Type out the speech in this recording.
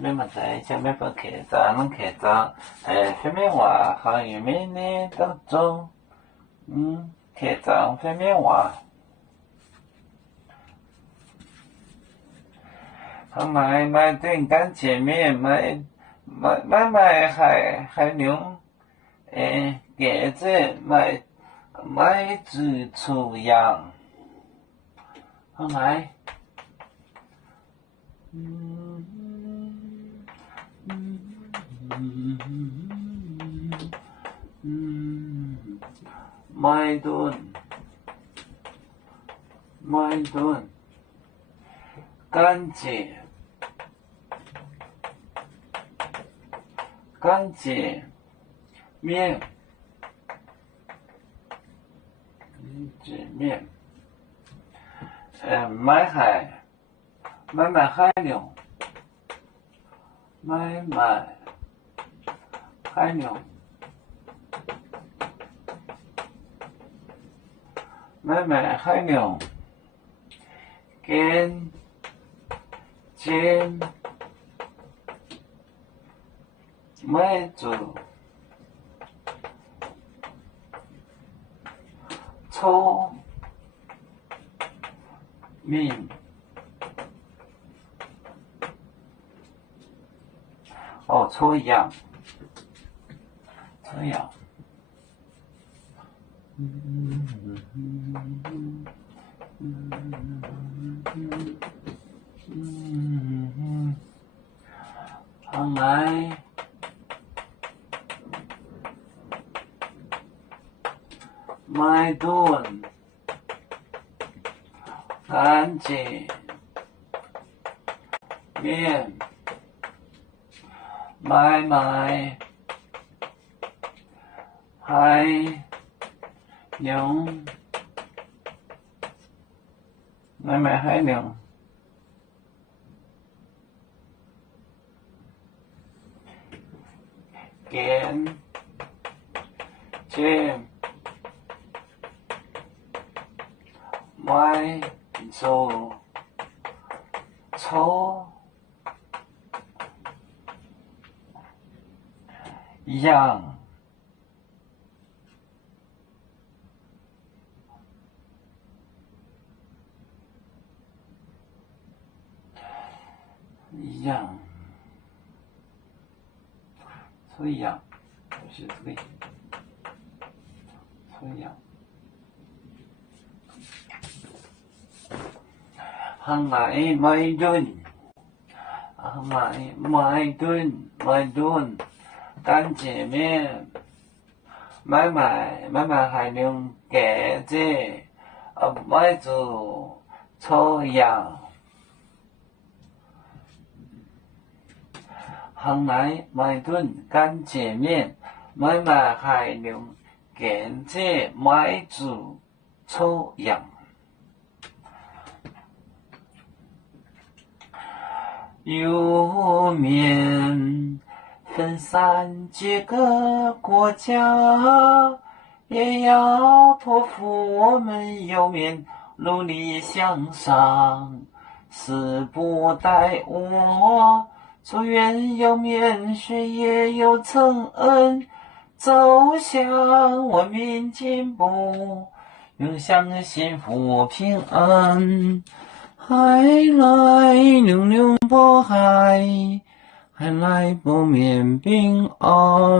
咩問題？就咩個其實能其實phía bên ngoài hay bên này當中，其實phía bên ngoài，同埋買對跟前面買還用給這買煮出樣，同埋買頓乾淨面買海牛跟煎買煮粗面粗樣後來買頓乾淨面買海牛跟煎買煮粗樣粗樣就是這個粗樣後來買頓乾淨面買海牛給這買煮粗樣後來買頓乾淨面買海牛給這買煮粗樣油面分散幾個國家，也要托付我們油面努力向上，時不待我，祝願油面事業有承恩，走向文明進步，永享幸福平安。海來流流渤海，海來不免平安。